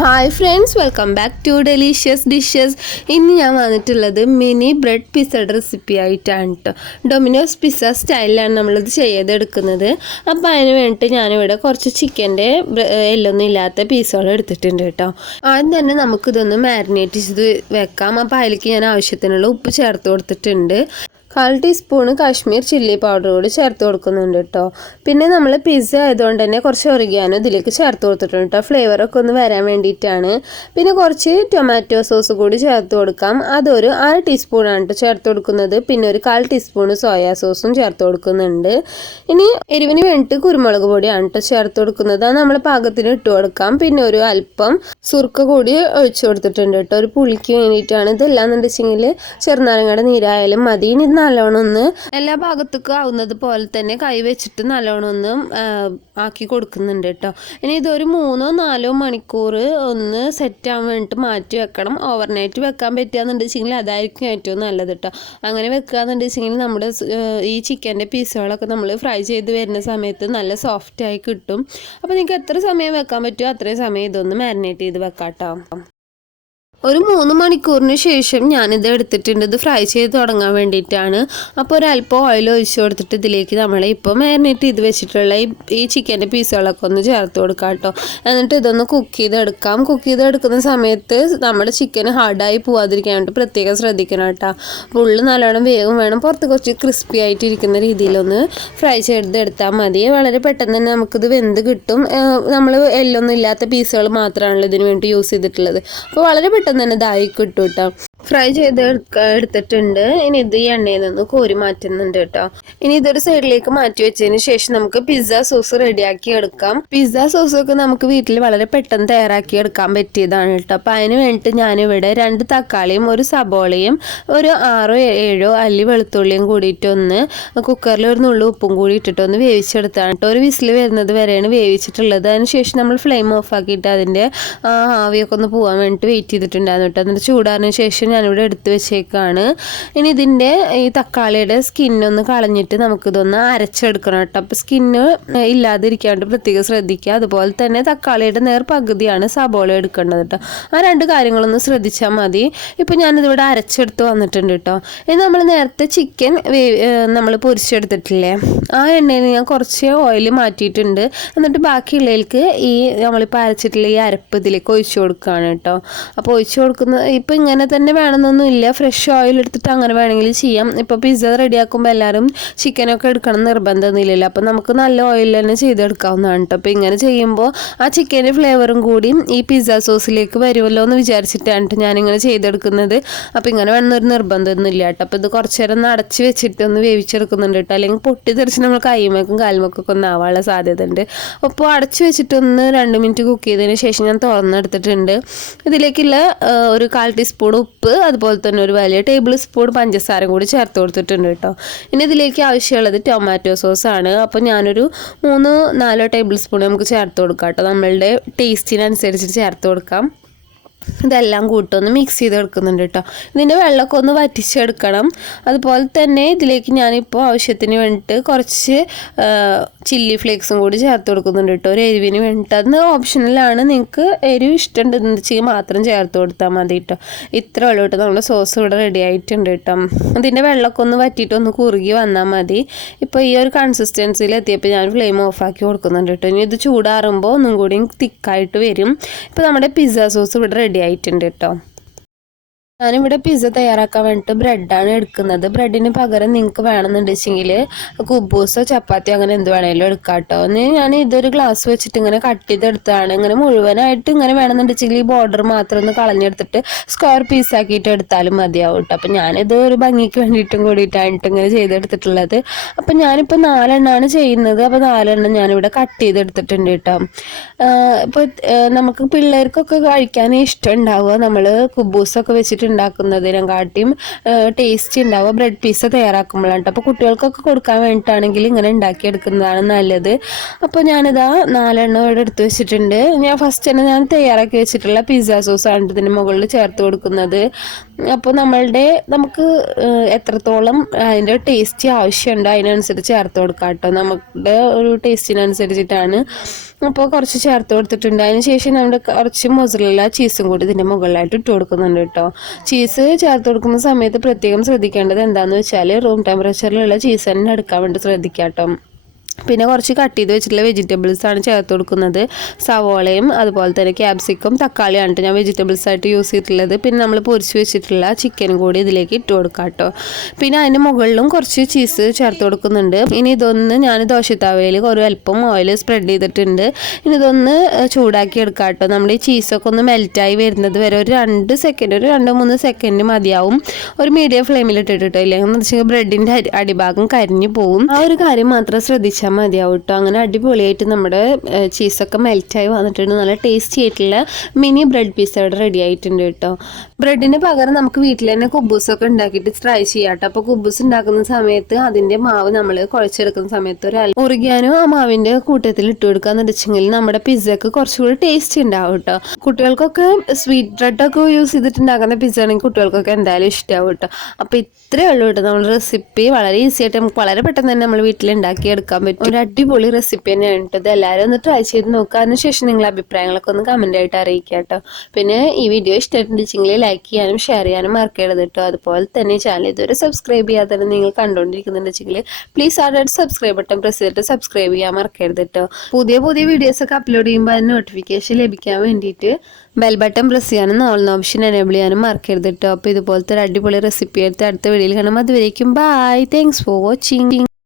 Hi friends, welcome back to delicious dishes. ഇന്ന് ഞാൻ വന്നിട്ടുള്ളത് മിനി ബ്രെഡ് പിസ്സയുടെ റെസിപ്പി ആയിട്ടാണ് കേട്ടോ. ഡൊമിനോസ് പിസ്സ സ്റ്റൈലിലാണ് നമ്മളിത് ചെയ്തെടുക്കുന്നത്. അപ്പോൾ അതിന് വേണ്ടിയിട്ട് ഞാനിവിടെ കുറച്ച് ചിക്കൻ്റെ എല്ലൊന്നും ഇല്ലാത്ത പീസുകൾ എടുത്തിട്ടുണ്ട് കേട്ടോ. ആദ്യം തന്നെ നമുക്കിതൊന്ന് മാരിനേറ്റ് ചെയ്ത് വെക്കാം. അപ്പോൾ അതിലേക്ക് ഞാൻ ആവശ്യത്തിനുള്ള ഉപ്പ് ചേർത്ത് കൊടുത്തിട്ടുണ്ട്. 1/4 ടീസ്പൂണ് കാശ്മീർ ചില്ലി പൗഡർ കൂടി ചേർത്ത് കൊടുക്കുന്നുണ്ട് കേട്ടോ. പിന്നെ നമ്മൾ പിസ്സ ആയതുകൊണ്ട് തന്നെ കുറച്ച് ഒറിഗാനോ ഇതിലേക്ക് ചേർത്ത് കൊടുത്തിട്ടുണ്ട് കേട്ടോ, ഫ്ലേവറൊക്കെ ഒന്ന് വരാൻ വേണ്ടിയിട്ടാണ്. പിന്നെ കുറച്ച് ടൊമാറ്റോ സോസ് കൂടി ചേർത്ത് കൊടുക്കാം. അതൊരു 1/2 ടീസ്പൂണാണ് കേട്ടോ ചേർത്ത് കൊടുക്കുന്നത്. പിന്നെ ഒരു 1/4 ടീസ്പൂണ് സോയാ സോസും ചേർത്ത് കൊടുക്കുന്നുണ്ട്. ഇനി എരിവിന് വേണ്ടിയിട്ട് കുരുമുളക് പൊടിയാണ് കേട്ടോ ചേർത്ത് കൊടുക്കുന്നത്. അത് നമ്മൾ പാകത്തിന് ഇട്ട് കൊടുക്കാം. പിന്നെ ഒരു അല്പം സുർക്ക കൂടി ഒഴിച്ചു കൊടുത്തിട്ടുണ്ട് കേട്ടോ, ഒരു പുളിക്ക് വേണ്ടിയിട്ടാണ്. ഇതെല്ലാന്ന് വെച്ചെങ്കിൽ ചെറുനാരങ്ങയുടെ നീരായാലും മതി. ഇനി നല്ലോണം ഒന്ന് എല്ലാ ഭാഗത്തേക്കും ആവുന്നത് പോലെ തന്നെ കൈ വെച്ചിട്ട് നല്ലോണം ഒന്ന് ആക്കി കൊടുക്കുന്നുണ്ട് കേട്ടോ. ഇനി ഇതൊരു 3-4 മണിക്കൂർ ഒന്ന് സെറ്റ് ആവാൻ വേണ്ടിയിട്ട് മാറ്റി വെക്കണം. ഓവർനൈറ്റ് വെക്കാൻ പറ്റുകയെന്നുണ്ടെച്ചെങ്കിൽ അതായിരിക്കും ഏറ്റവും നല്ലത് കേട്ടോ. അങ്ങനെ വെക്കുകയെന്നുണ്ടെച്ചെങ്കിൽ നമ്മുടെ ഈ ചിക്കൻ്റെ പീസുകളൊക്കെ നമ്മൾ ഫ്രൈ ചെയ്ത് വരുന്ന സമയത്ത് നല്ല സോഫ്റ്റായി കിട്ടും. അപ്പോൾ നിങ്ങൾക്ക് എത്ര സമയം വെക്കാൻ പറ്റുമോ അത്രയും സമയം ഇതൊന്ന് മാരിനേറ്റ് ചെയ്ത് വെക്കാം കേട്ടോ. ഒരു 3 മണിക്കൂറിന് ശേഷം ഞാനിത് എടുത്തിട്ടുണ്ട്. ഇത് ഫ്രൈ ചെയ്ത് തുടങ്ങാൻ വേണ്ടിയിട്ടാണ്. അപ്പോൾ ഒരല്പം ഓയിൽ ഒഴിച്ച് കൊടുത്തിട്ട് ഇതിലേക്ക് നമ്മൾ ഇപ്പോൾ മാരിനേറ്റ് ചെയ്ത് വെച്ചിട്ടുള്ള ഈ ചിക്കൻ്റെ പീസുകളൊക്കെ ഒന്ന് ചേർത്ത് കൊടുക്കാം കേട്ടോ. എന്നിട്ട് ഇതൊന്ന് കുക്ക് ചെയ്തെടുക്കാം. കുക്ക് ചെയ്തെടുക്കുന്ന സമയത്ത് നമ്മുടെ ചിക്കൻ ഹാർഡായി പോവാതിരിക്കാൻ വേണ്ടി പ്രത്യേകം ശ്രദ്ധിക്കണം കേട്ടോ. ഉള്ളിൽ നല്ലോണം വേഗം വേണം, പുറത്ത് കുറച്ച് ക്രിസ്പി ആയിട്ടിരിക്കുന്ന രീതിയിലൊന്ന് ഫ്രൈ ചെയ്തെടുത്താൽ മതി. വളരെ പെട്ടെന്ന് തന്നെ നമുക്കിത് വെന്ത് കിട്ടും. നമ്മൾ എല്ലൊന്നും ഇല്ലാത്ത പീസുകൾ മാത്രമാണല്ലോ ഇതിന് വേണ്ടി യൂസ് ചെയ്തിട്ടുള്ളത്. അപ്പോൾ വളരെ പെട്ടെന്ന് തന്നെ ഇതായി കിട്ടും കേട്ടോ. ഫ്രൈ ചെയ്ത് എടുത്തിട്ടുണ്ട്. ഇനി ഇത് ഈ എണ്ണയിൽ നിന്ന് കോരി മാറ്റുന്നുണ്ട് കേട്ടോ. ഇനി ഇതൊരു സൈഡിലേക്ക് മാറ്റി വെച്ചതിന് ശേഷം നമുക്ക് പിസ്സ സോസ് റെഡിയാക്കി എടുക്കാം. പിസ്സ സോസൊക്കെ നമുക്ക് വീട്ടിൽ വളരെ പെട്ടെന്ന് തയ്യാറാക്കി എടുക്കാൻ പറ്റിയതാണ് കേട്ടോ. അപ്പം അതിന് വേണ്ടിയിട്ട് ഞാനിവിടെ 2 തക്കാളിയും ഒരു സബോളയും ഒരു 6-7 അല്ലി വെളുത്തുള്ളിയും കൂടിയിട്ടൊന്ന് കുക്കറിൽ ഒരു നുള്ളു ഉപ്പും കൂടി ഇട്ടിട്ടൊന്ന് വേവിച്ചെടുത്താണ് കേട്ടോ. ഒരു വിസിൽ വരുന്നത് വരെയാണ് വേവിച്ചിട്ടുള്ളത്. അതിനുശേഷം നമ്മൾ ഫ്ലെയിം ഓഫ് ആക്കിയിട്ട് അതിൻ്റെ ആവിയൊക്കെ ഒന്ന് പോകാൻ വേണ്ടിയിട്ട് വെയിറ്റ് ചെയ്തിട്ടുണ്ടായിരുന്നു കേട്ടോ. എന്നിട്ട് ചൂടാറിന് ശേഷം ഞാനിവിടെ എടുത്ത് വെച്ചേക്കാണ്. ഇനി ഇതിൻ്റെ ഈ തക്കാളിയുടെ സ്കിന്നൊന്ന് കളഞ്ഞിട്ട് നമുക്കിതൊന്ന് അരച്ചെടുക്കണം കേട്ടോ. അപ്പോൾ സ്കിന്ന് ഇല്ലാതിരിക്കാണ്ട് പ്രത്യേകം ശ്രദ്ധിക്കുക. അതുപോലെ തന്നെ തക്കാളിയുടെ പകുതിയാണ് സബോള എടുക്കേണ്ടത് കേട്ടോ. ആ 2 കാര്യങ്ങളൊന്ന് ശ്രദ്ധിച്ചാൽ മതി. ഇപ്പോൾ ഞാനിതിവിടെ അരച്ചെടുത്ത് വന്നിട്ടുണ്ട് കേട്ടോ. ഇനി നമ്മൾ നേരത്തെ ചിക്കൻ നമ്മൾ പൊരിച്ചെടുത്തിട്ടില്ലേ, ആ എണ്ണയിൽ ഞാൻ കുറച്ച് ഓയിൽ മാറ്റിയിട്ടുണ്ട്. എന്നിട്ട് ബാക്കിയുള്ളതിലേക്ക് ഈ നമ്മളിപ്പോൾ അരച്ചിട്ടുള്ള ഈ അരപ്പ് ഇതിലേക്ക് ഒഴിച്ചു കൊടുക്കുകയാണ് കേട്ടോ. അപ്പോൾ ഒഴിച്ചു കൊടുക്കുന്നത് ഇപ്പോൾ ഇങ്ങനെ തന്നെ വേണമെന്നൊന്നുമില്ല, ഫ്രഷ് ഓയിൽ എടുത്തിട്ട് അങ്ങനെ വേണമെങ്കിൽ ചെയ്യാം. ഇപ്പോൾ പിസ്സ റെഡിയാക്കുമ്പോൾ എല്ലാവരും ചിക്കനൊക്കെ എടുക്കണം നിർബന്ധമൊന്നുമില്ലല്ലോ. അപ്പോൾ നമുക്ക് നല്ല ഓയിൽ തന്നെ ചെയ്തെടുക്കാവുന്നതാണ് കേട്ടോ. അപ്പോൾ ഇങ്ങനെ ചെയ്യുമ്പോൾ ആ ചിക്കൻ്റെ ഫ്ലേവറും കൂടി ഈ പിസ്സ സോസിലേക്ക് വരുമല്ലോ എന്ന് വിചാരിച്ചിട്ടാണ് ഞാനിങ്ങനെ ചെയ്തെടുക്കുന്നത്. അപ്പോൾ ഇങ്ങനെ വേണമെന്നൊരു നിർബന്ധമൊന്നുമില്ല കേട്ടോ. അപ്പോൾ ഇത് കുറച്ച് നേരം ഒന്ന് അടച്ച് വെച്ചിട്ട് ഒന്ന് വേവിച്ചെടുക്കുന്നുണ്ട് കേട്ടോ. അല്ലെങ്കിൽ പൊട്ടിത്തെറിച്ച് നമ്മൾ കൈമേക്കും കാൽമേക്കൊക്കെ ഒന്ന് ആവാനുള്ള സാധ്യത ഉണ്ട്. അപ്പോൾ അടച്ച് വെച്ചിട്ടൊന്ന് 2 മിനിറ്റ് കുക്ക് ചെയ്തതിന് ശേഷം ഞാൻ തുറന്നെടുത്തിട്ടുണ്ട്. ഇതിലേക്കുള്ള ഒരു 1/4 ടീസ്പൂൺ ഉപ്പ്, അതുപോലെ തന്നെ ഒരു വലിയ ടേബിൾ സ്പൂൺ പഞ്ചസാര കൂടി ചേർത്ത് കൊടുത്തിട്ടുണ്ട് കേട്ടോ. ഇനി ഇതിലേക്ക് ആവശ്യമുള്ളത് ടൊമാറ്റോ സോസാണ്. അപ്പോൾ ഞാനൊരു 3-4 ടേബിൾ സ്പൂൺ നമുക്ക് ചേർത്ത് കൊടുക്കാം കേട്ടോ. നമ്മളുടെ ടേസ്റ്റിനനുസരിച്ച് ചേർത്ത് കൊടുക്കാം. ഇതെല്ലാം കൂട്ടൊന്ന് മിക്സ് ചെയ്ത് എടുക്കുന്നുണ്ട് കേട്ടോ. ഇതിൻ്റെ വെള്ളമൊക്കെ ഒന്ന് വറ്റിച്ചെടുക്കണം. അതുപോലെ തന്നെ ഇതിലേക്ക് ഞാനിപ്പോൾ ആവശ്യത്തിന് വേണ്ടിയിട്ട് കുറച്ച് ചില്ലി ഫ്ലേക്സും കൂടി ചേർത്ത് കൊടുക്കുന്നുണ്ട് കേട്ടോ, ഒരു എരിവിന് വേണ്ടിയിട്ട്. അത് ഓപ്ഷണലാണ്, നിങ്ങൾക്ക് എരിവ് ഇഷ്ടമുണ്ടെന്ന് വെച്ചാൽ മാത്രം ചേർത്ത് കൊടുത്താൽ മതി കേട്ടോ. ഇത്ര ഉള്ളൂ കേട്ടോ. നമ്മുടെ സോസ് ഇവിടെ റെഡി ആയിട്ടുണ്ട് കേട്ടോ. ഇതിൻ്റെ വെള്ളമൊക്കെ ഒന്ന് വറ്റിയിട്ട് ഒന്ന് കുറുകി വന്നാൽ മതി. ഇപ്പോൾ ഈ ഒരു കൺസിസ്റ്റൻസിയിൽ എത്തിയപ്പോൾ ഞാൻ ഫ്ലെയിം ഓഫാക്കി കൊടുക്കുന്നുണ്ട് കേട്ടോ. ഇനി ഇത് ചൂടാറുമ്പോൾ ഒന്നും കൂടി തിക്കായിട്ട് വരും. ഇപ്പോൾ നമ്മുടെ പിസ്സ സോസ് ഇവിടെ റെഡി ആയിട്ടുണ്ട് കേട്ടോ. ഞാനിവിടെ പിസ്സ തയ്യാറാക്കാൻ വേണ്ടിയിട്ട് ബ്രെഡാണ് എടുക്കുന്നത്. ബ്രെഡിന് പകരം നിങ്ങൾക്ക് വേണമെന്നുണ്ടെങ്കിൽ കുബൂസോ ചപ്പാത്തിയോ അങ്ങനെ എന്ത് വേണമെങ്കിലും എടുക്കാം കേട്ടോ. ഞാൻ ഇതൊരു ഗ്ലാസ് വെച്ചിട്ട് ഇങ്ങനെ കട്ട് ചെയ്തെടുത്തതാണ്. ഇങ്ങനെ മുഴുവനായിട്ട് ഇങ്ങനെ വേണമെന്നുണ്ടെങ്കിൽ ഈ ബോർഡർ മാത്രം ഒന്ന് കളഞ്ഞെടുത്തിട്ട് സ്ക്വയർ പീസാക്കിയിട്ട് എടുത്താലും മതിയാവും കേട്ടോ. അപ്പം ഞാനിത് ഒരു ഭംഗിക്ക് വേണ്ടിയിട്ടും കൂടിയിട്ടായിട്ട് ഇങ്ങനെ ചെയ്തെടുത്തിട്ടുള്ളത്. അപ്പം ഞാനിപ്പോൾ 4 എണ്ണമാണ് ചെയ്യുന്നത്. അപ്പോൾ 4 എണ്ണം ഞാനിവിടെ കട്ട് ചെയ്തെടുത്തിട്ടുണ്ട് കേട്ടോ. ഇപ്പോൾ നമുക്ക് പിള്ളേർക്കൊക്കെ കഴിക്കാൻ ഇഷ്ടം ഉണ്ടാവുക നമ്മൾ കുബൂസൊക്കെ വെച്ചിട്ട് ഉണ്ടാക്കുന്നതിനെക്കാട്ടിയും ടേസ്റ്റ് ഉണ്ടാവുക ബ്രെഡ് പീസ തയ്യാറാക്കുമ്പോഴാണ്. അപ്പോൾ കുട്ടികൾക്കൊക്കെ കൊടുക്കാൻ വേണ്ടിയിട്ടാണെങ്കിൽ ഇങ്ങനെ ഉണ്ടാക്കിയെടുക്കുന്നതാണ് നല്ലത്. അപ്പോൾ ഞാനിതാ 4 എണ്ണം ഇവിടെ എടുത്ത് വെച്ചിട്ടുണ്ട്. ഞാൻ ഫസ്റ്റ് തന്നെ ഞാൻ തയ്യാറാക്കി വെച്ചിട്ടുള്ള പിസ്സ സോസാണ് ഇതിന് മുകളിൽ ചേർത്ത് കൊടുക്കുന്നത്. അപ്പോൾ നമുക്ക് എത്രത്തോളം അതിൻ്റെ ടേസ്റ്റ് ആവശ്യമുണ്ടോ അതിനനുസരിച്ച് ചേർത്ത് കൊടുക്കാം കേട്ടോ. നമ്മുടെ ഒരു ടേസ്റ്റിനനുസരിച്ചിട്ടാണ്. അപ്പോൾ കുറച്ച് ചേർത്ത് കൊടുത്തിട്ടുണ്ട്. അതിന് ശേഷം നമ്മുടെ കുറച്ച് മൊസറല്ല ചീസും കൂടി ഇതിൻ്റെ മുകളിലായിട്ട് ഇട്ട് കൊടുക്കുന്നുണ്ട് കേട്ടോ. ചീസ് ചേർത്ത് കൊടുക്കുന്ന സമയത്ത് പ്രത്യേകം ശ്രദ്ധിക്കേണ്ടത് എന്താണെന്ന് വെച്ചാൽ റൂം ടെമ്പറേച്ചറിലുള്ള ചീസ് തന്നെ എടുക്കാൻ വേണ്ടി ശ്രദ്ധിക്കാം കേട്ടോ. പിന്നെ കുറച്ച് കട്ട് ചെയ്ത് വെച്ചിട്ടുള്ള വെജിറ്റബിൾസാണ് ചേർത്ത് കൊടുക്കുന്നത്. സവോളയും അതുപോലെ തന്നെ ക്യാപ്സിക്കും തക്കാളിയാണ് ഞാൻ വെജിറ്റബിൾസ് ആയിട്ട് യൂസ് ചെയ്തിട്ടുള്ളത്. പിന്നെ നമ്മൾ പൊരിച്ച് വെച്ചിട്ടുള്ള ചിക്കനും കൂടി ഇതിലേക്ക് ഇട്ട് കൊടുക്കാം കേട്ടോ. പിന്നെ അതിൻ്റെ മുകളിലും കുറച്ച് ചീസ് ചേർത്ത് കൊടുക്കുന്നുണ്ട്. ഇനി ഇതൊന്ന് ഞാൻ ദോശത്താവയിൽ ഒരു അല്പം ഓയിൽ സ്പ്രെഡ് ചെയ്തിട്ടുണ്ട്. ഇനി ഇതൊന്ന് ചൂടാക്കി എടുക്കാം കേട്ടോ. നമ്മുടെ ഈ ചീസൊക്കെ ഒന്ന് മെൽറ്റായി വരുന്നത് വരെ ഒരു 2-3 സെക്കൻഡ് മതിയാവും. ഒരു മീഡിയം ഫ്ലെയിമിൽ ഇട്ടിട്ടോ, ഇല്ലെങ്കിൽ എന്ന് വെച്ചാൽ ബ്രെഡിൻ്റെ അടിഭാഗം കരിഞ്ഞു പോകും. ആ ഒരു കാര്യം മാത്രം ശ്രദ്ധിച്ചാൽ മതിയാവും കേട്ടോ. അങ്ങനെ അടിപൊളിയായിട്ട് നമ്മുടെ ചീസൊക്കെ മെൽറ്റായി വന്നിട്ടുണ്ട്. നല്ല ടേസ്റ്റി ആയിട്ടുള്ള മിനി ബ്രെഡ് പീസ ഇവിടെ റെഡി ആയിട്ടുണ്ട് കേട്ടോ. ബ്രെഡിന് പകരം നമുക്ക് വീട്ടിൽ തന്നെ കുബൂസൊക്കെ ഉണ്ടാക്കിയിട്ട് ട്രൈ ചെയ്യാം കേട്ടോ. അപ്പോൾ കുബൂസ് ഉണ്ടാക്കുന്ന സമയത്ത് അതിൻ്റെ മാവ് നമ്മൾ കുഴച്ചെടുക്കുന്ന സമയത്ത് ഒരു ഒറിഗാനോ ആ മാവിൻ്റെ കൂട്ടത്തിൽ ഇട്ട് കൊടുക്കാന്ന് വെച്ചെങ്കിൽ നമ്മുടെ പിസ്സക്ക് കുറച്ചുകൂടി ടേസ്റ്റ് ഉണ്ടാവും കേട്ടോ. കുട്ടികൾക്കൊക്കെ സ്വീറ്റ് ബ്രെഡൊക്കെ യൂസ് ചെയ്തിട്ടുണ്ടാക്കുന്ന പിസ്സ ആണെങ്കിൽ കുട്ടികൾക്കൊക്കെ എന്തായാലും ഇഷ്ടമാവും കേട്ടോ. അപ്പോൾ ഇത്രയേ ഉള്ളൂ കേട്ടോ നമ്മുടെ റെസിപ്പി. വളരെ ഈസി ആയിട്ട് നമുക്ക് വളരെ പെട്ടെന്ന് തന്നെ നമ്മൾ വീട്ടിൽ ഉണ്ടാക്കിയെടുക്കാൻ പറ്റും. ഒരു അടിപൊളി റെസിപ്പി തന്നെയാണ് കേട്ടോ. എല്ലാവരും ഒന്ന് ട്രൈ ചെയ്ത് നോക്കുക. അതിനുശേഷം നിങ്ങളുടെ അഭിപ്രായങ്ങളൊക്കെ ഒന്ന് കമൻ്റ് ആയിട്ട് അറിയിക്കുക കേട്ടോ. പിന്നെ ഈ വീഡിയോ ഇഷ്ടമായിട്ടുണ്ടെങ്കിൽ ലൈക്ക് ചെയ്യാനും ഷെയർ ചെയ്യാനും മറക്കരുത് കേട്ടോ. അതുപോലെ തന്നെ ചാനൽ ഇതുവരെ സബ്സ്ക്രൈബ് ചെയ്യാതെ നിങ്ങൾ കണ്ടുകൊണ്ടിരിക്കുന്നുണ്ടെങ്കിൽ പ്ലീസ് ആ സബ്സ്ക്രൈബ് ബട്ടൺ പ്രസ് ചെയ്തിട്ട് സബ്സ്ക്രൈബ് ചെയ്യാൻ മറക്കരുത് കേട്ടോ. പുതിയ വീഡിയോസൊക്കെ അപ്ലോഡ് ചെയ്യുമ്പോൾ അതിന് നോട്ടിഫിക്കേഷൻ ലഭിക്കാൻ വേണ്ടിയിട്ട് ബെൽ ബട്ടൺ പ്രസ് ചെയ്യാനും ഓൾ ഓപ്ഷൻ എനേബിൾ ചെയ്യാനും മറക്കരുത് കേട്ടോ. അപ്പോൾ ഇതുപോലത്തെ ഒരു അടിപൊളി റെസിപ്പി എടുത്ത് അടുത്ത വീഡിയോയിൽ കാണാം. അതുവരേക്കും ബൈ. Thanks for watching.